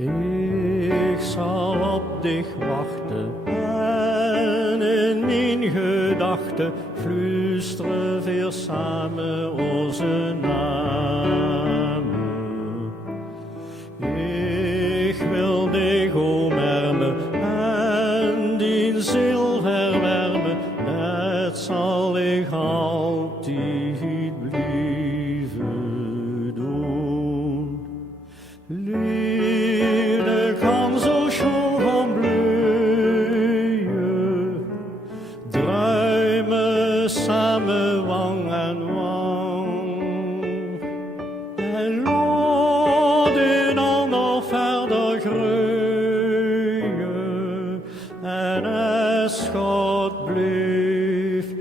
Ik zal op dich wachten en in mijn gedachten flüsteren weer samen onze namen. Ik wil dich omarmen en die ziel verwarmen, dat zal ik altijd blijven doen. Liefde kan zo schoon bloeien, druimen samen wang aan wang. En laat u dan nog verder groeien, en als God blijft,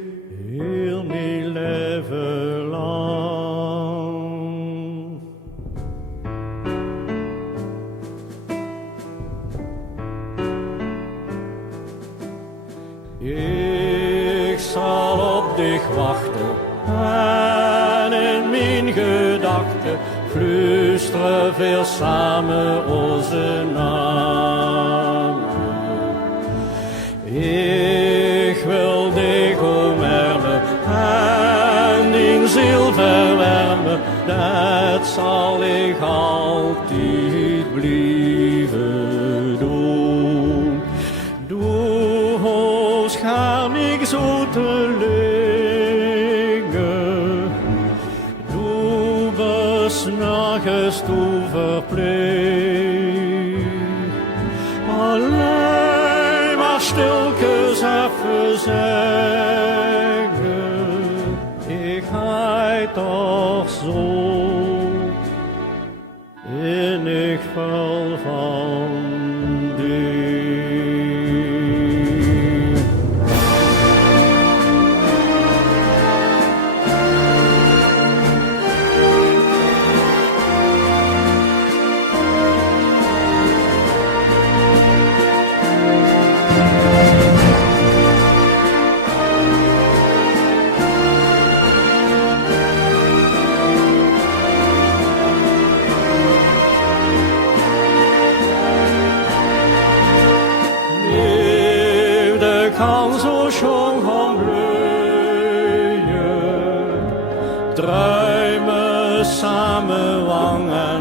heel mijn leven lang. Ik zal op dich wachten en in mijn gedachten flüsteren weer samen onze namen. Ik wil dich omarmen en die ziel verwarmen, dat zal ik altijd blijven doen. Ga ik zo te liggen, du bist nachts du verpleeg. Alleen maar stilkes even zeggen, ik ga toch zo, en ik val van dich. Kan zo schoon gaan bloeien, druimen samen wang en